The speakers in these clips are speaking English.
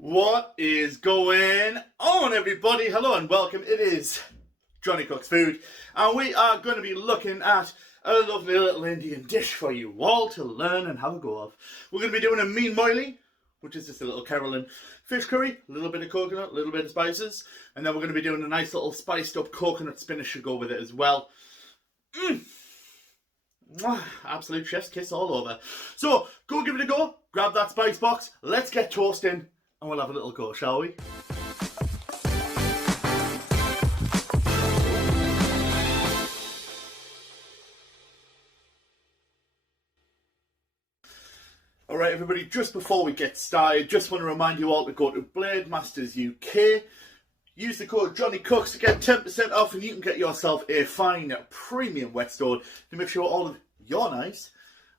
What is going on, everybody? Hello and welcome. It is Johnny Cooks Food, and we are going to be looking at a lovely little Indian dish for you all to learn and have a go of. We're going to be doing a Meen Moilee, which is just a little Keralan fish curry, a little bit of coconut, a little bit of spices, and then we're going to be doing a nice little spiced up coconut spinach to go with it as well. Absolute chef's kiss all over. So go give it a go, grab that spice box, let's get toasting, and we'll have a little go, shall we? Alright everybody, just before we get started, just want to remind you all to go to Blade Masters UK. Use the code Johnny Cooks to get 10% off, and you can get yourself a fine premium whetstone to make sure all of your knives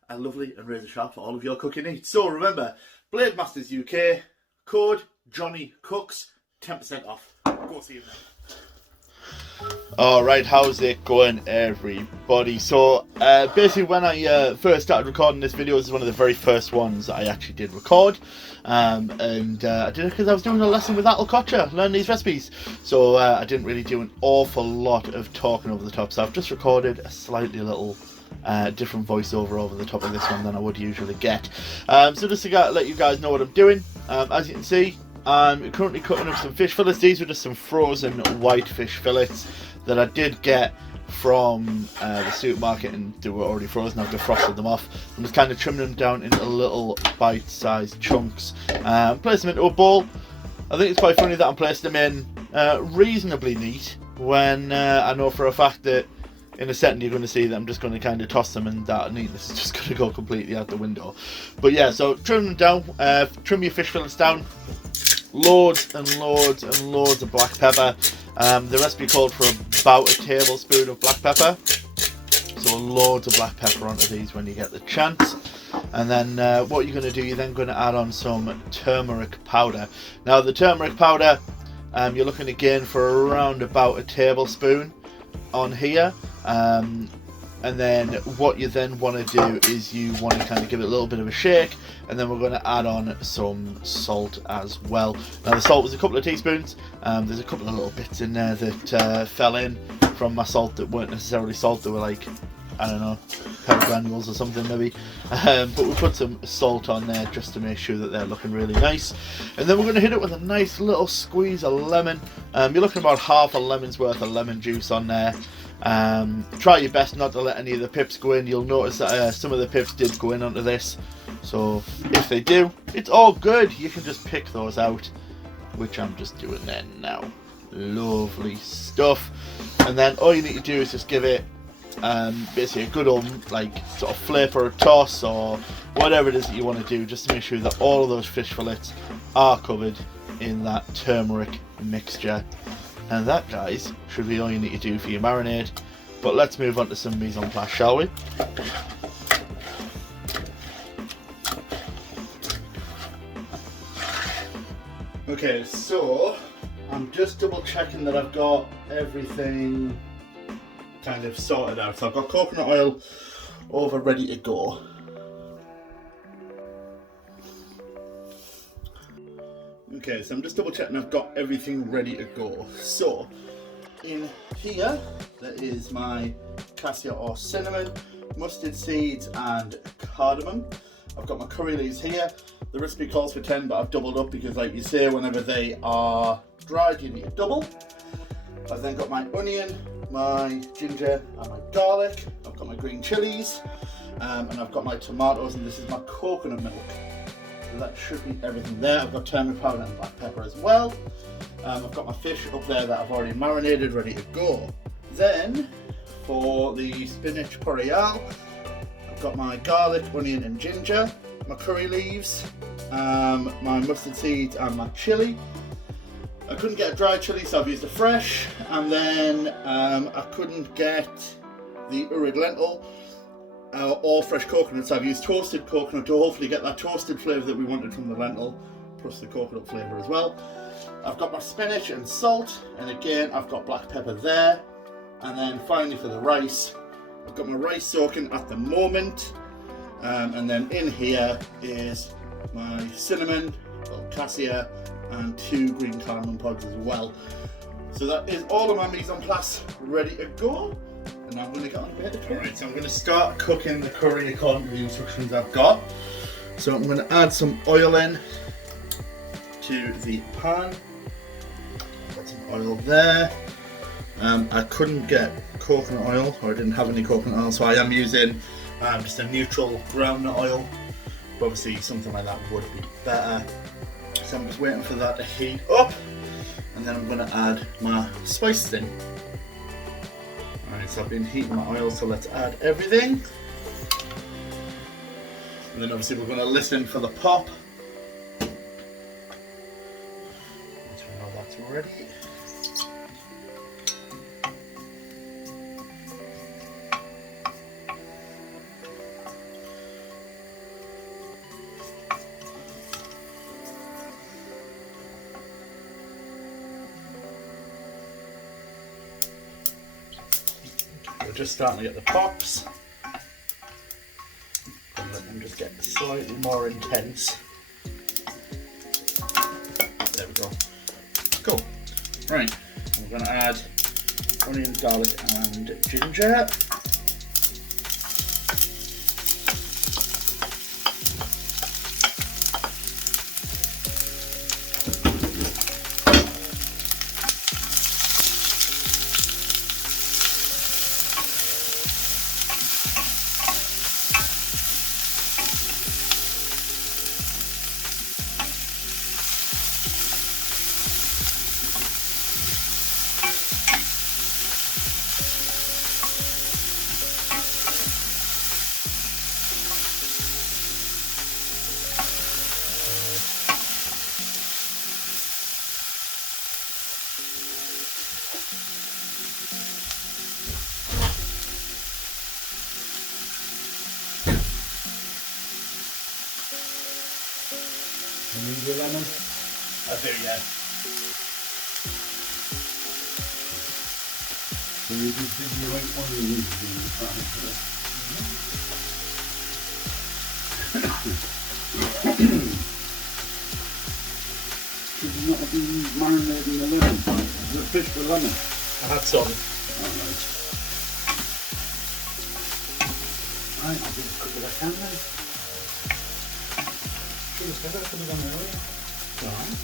are lovely and razor sharp for all of your cooking needs. So remember, Blade Masters UK, code Johnny Cooks, 10% off. Go see you now. Alright, how's it going, everybody? So basically when I first started recording this video, this is one of the very first ones I actually did record, and I did it because I was doing a lesson with Atul Kochaar, learning these recipes, so I didn't really do an awful lot of talking over the top, so I've just recorded a slightly little different voiceover over the top of this one than I would usually get. So just to let you guys know what I'm doing, as you can see, I'm currently cutting up some fish fillets. These were just some frozen white fish fillets that I did get from the supermarket, and they were already frozen. I've defrosted them off. I'm just kind of trimming them down into little bite-sized chunks. Place them into a bowl. I think it's quite funny that I'm placing them in reasonably neat when I know for a fact that in a second you're going to see that I'm just going to kind of toss them, and that neatness is just going to go completely out the window. But yeah, so trim them down, trim your fish fillets down. Loads and loads and loads of black pepper. The recipe called for about a tablespoon of black pepper, so loads of black pepper onto these when you get the chance. And then what you're going to do, you're then going to add on some turmeric powder. Now the turmeric powder, you're looking again for around about a tablespoon on here. And then what you then want to do is you want to kind of give it a little bit of a shake, and then we're going to add on some salt as well. Now the salt was a couple of teaspoons. There's a couple of little bits in there that fell in from my salt that weren't necessarily salt. They were like, I don't know, pepper granules or something maybe. But we put some salt on there just to make sure that they're looking really nice. And then we're going to hit it with a nice little squeeze of lemon. You're looking about half a lemon's worth of lemon juice on there. Try your best not to let any of the pips go in. You'll notice that some of the pips did go in onto this, so if they do, it's all good. You can just pick those out, which I'm just doing there now. Lovely stuff. And then all you need to do is just give it basically a good old like sort of flip or a toss or whatever it is that you want to do, just to make sure that all of those fish fillets are covered in that turmeric mixture. And that, guys, should be all you need to do for your marinade. But let's move on to some mise en place, shall we? Okay, so I'm just double checking that I've got everything kind of sorted out. So I've got coconut oil over ready to go. Okay, so I'm just double checking I've got everything ready to go. So, in here, there is my cassia or cinnamon, mustard seeds and cardamom. I've got my curry leaves here. The recipe calls for 10, but I've doubled up because, like you say, whenever they are dried, you need to double. I've then got my onion, my ginger and my garlic. I've got my green chilies, and I've got my tomatoes, and this is my coconut milk. So that should be everything there. I've got turmeric powder and black pepper as well. I've got my fish up there that I've already marinated, ready to go. Then, for the spinach poreal, I've got my garlic, onion and ginger, my curry leaves, my mustard seeds and my chilli. I couldn't get a dry chilli, so I've used a fresh. And then I couldn't get the urid lentil or fresh coconut, so I've used toasted coconut to hopefully get that toasted flavour that we wanted from the lentil, plus the coconut flavour as well. I've got my spinach and salt, and again I've got black pepper there. And then finally for the rice, I've got my rice soaking at the moment, and then in here is my cinnamon, cassia and 2 green cardamom pods as well. So that is all of my mise en place ready to go. And I'm going to get on a bit of curry. Alright, so I'm going to start cooking the curry according to the instructions I've got. So I'm going to add some oil in to the pan. Got some oil there. I couldn't get coconut oil, or I didn't have any coconut oil, so I am using just a neutral groundnut oil. But obviously something like that would be better. So I'm just waiting for that to heat up, and then I'm going to add my spices in. Alright, so I've been heating my oil, so let's add everything. And then obviously we're going to listen for the pop. Once we know that's ready. We're just starting to get the pops. And let them just get slightly more intense. There we go. Cool. Right, we're going to add onions, garlic and ginger. You need your lemon? I do, yeah. So you just did the right one you need to do in the pan for this. Should you not have been marinating the lemon? The fish with lemon? I had some. Alright. Right, I'll do as quick as I can then. Should have said I could have done earlier. Alright.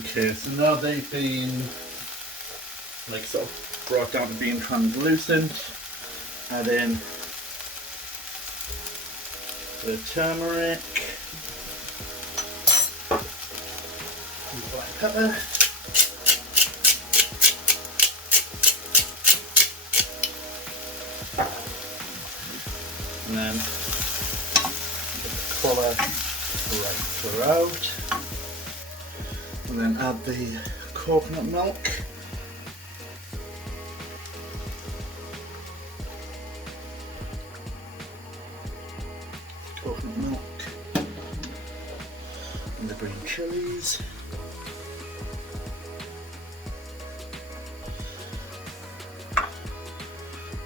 Okay, so now they've been like sort of brought down to being translucent. Add in the turmeric, and black pepper. And then get the colour right throughout. And then add the coconut milk. Coconut milk. And the green chilies.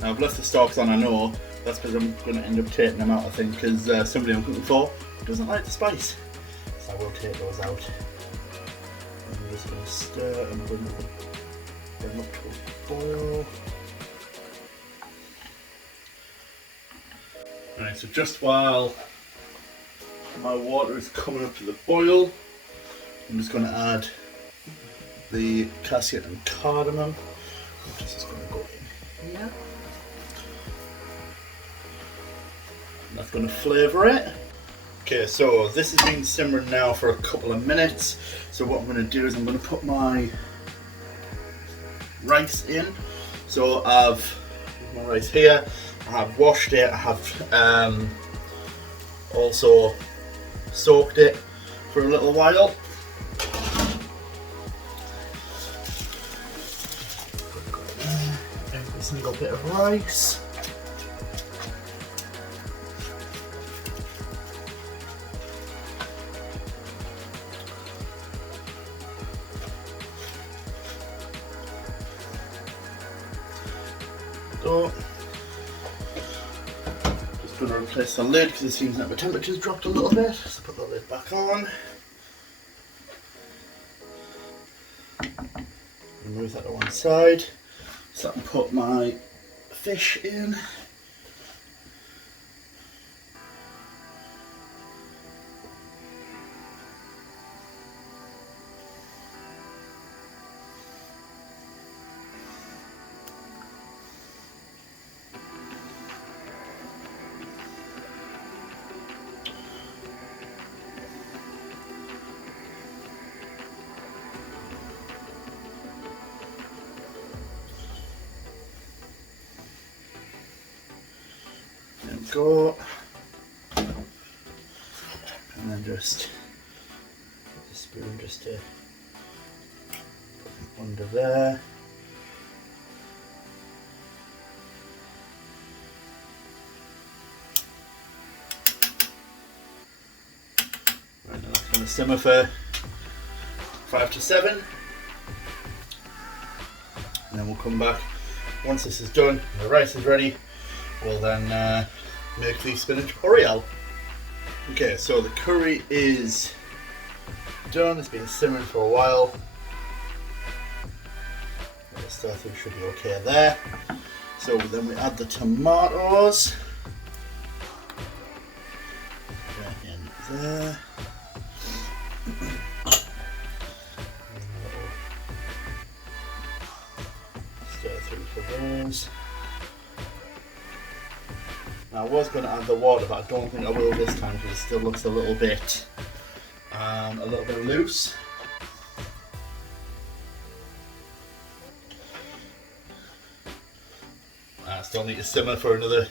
Now I've left the stalks on, I know. That's because I'm going to end up taking them out, I think, because somebody I'm cooking for doesn't like the spice. So I will take those out. I'm just going to stir and bring up to a boil. Right, so just while my water is coming up to the boil, I'm just going to add the cassia and cardamom, which is just going to go in here. And that's going to flavour it. Okay, so this has been simmering now for a couple of minutes. So what I'm going to do is I'm going to put my rice in. So I've my rice here. I have washed it. I have Also soaked it for a little while. Every single bit of rice. So, just going to replace the lid because it seems like the temperature's dropped a little bit. So put the lid back on. Move that to one side so I can put my fish in. There we go. And then just put the spoon just to put them under there. Right, now that's going to simmer for 5 to 7. And then we'll come back. Once this is done, the rice is ready, we'll then make the spinach Oriel. Okay, so the curry is done. It's been simmering for a while. The stir through should be okay there. So then we add the tomatoes. Right in there. Stir through for those. Now I was going to add the water, but I don't think I will this time because it still looks a little bit loose. I still need to simmer for another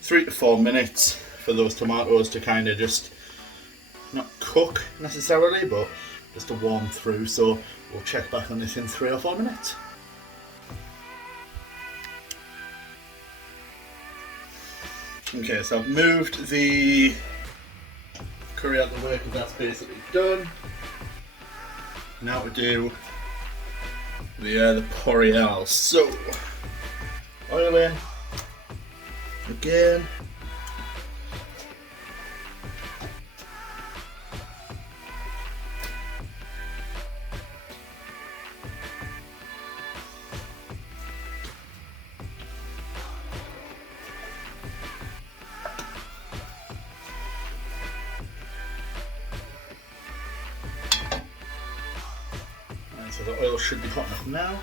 3 to 4 minutes for those tomatoes to kind of just not cook necessarily, but just to warm through. So we'll check back on this in 3 or 4 minutes. Okay, so I've moved the curry out of the way because that's basically done. Now to do the Oriel. So, oil in again. So the oil should be hot enough now.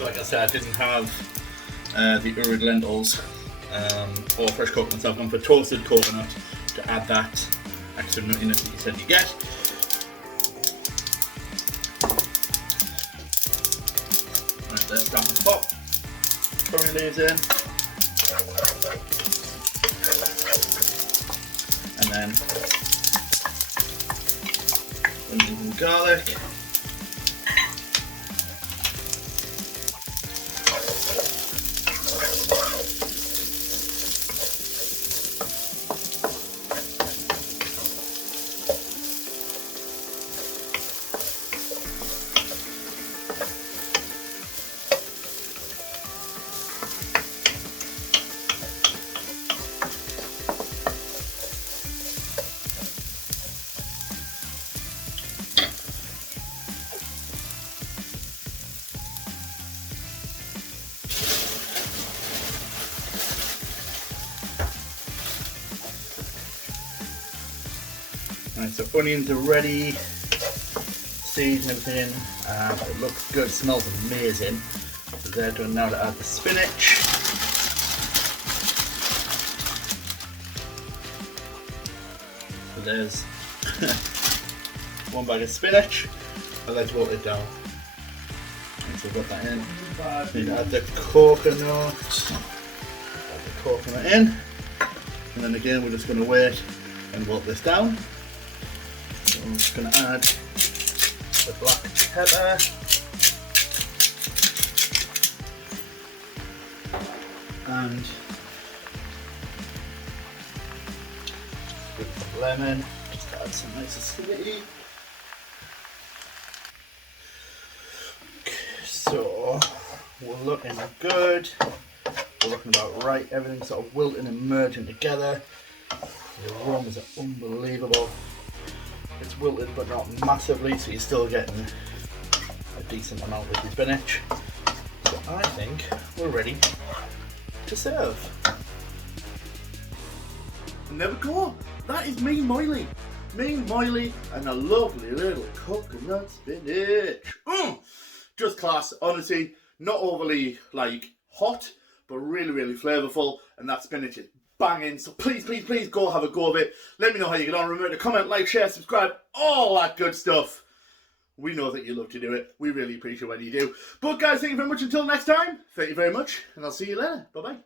So like I said, I didn't have the urid lentils or fresh coconut, so I've gone for toasted coconut to add that extra nuttiness that you said you get. Right, let's start the pot. Curry leaves in. And then onions and garlic. Right, so onions are ready, season everything, it looks good, smells amazing. So they're done. Now to add the spinach. So there's one bag of spinach, and let's water it down. So we've got that in. Need to add the coconut. Add the coconut in. And then again we're just going to wait and wilt this down. So I'm just going to add the black pepper. And a bit of lemon, just to add some nice acidity. Okay, so we're looking good. We're looking about right. Everything's sort of wilting and merging together. The aromas are unbelievable. It's wilted but not massively, so you're still getting a decent amount with the spinach. So I think we're ready to serve. And there we go. That is Meen Moilee. Meen Moilee and a lovely little coconut spinach. Just class. Honestly, not overly like hot, but really, really flavourful. And that spinach is banging. So please, please, please go have a go of it. Let me know how you get on. Remember to comment, like, share, subscribe, all that good stuff. We know that you love to do it. We really appreciate when you do. But guys, thank you very much. Until next time, thank you very much. And I'll see you later. Bye-bye.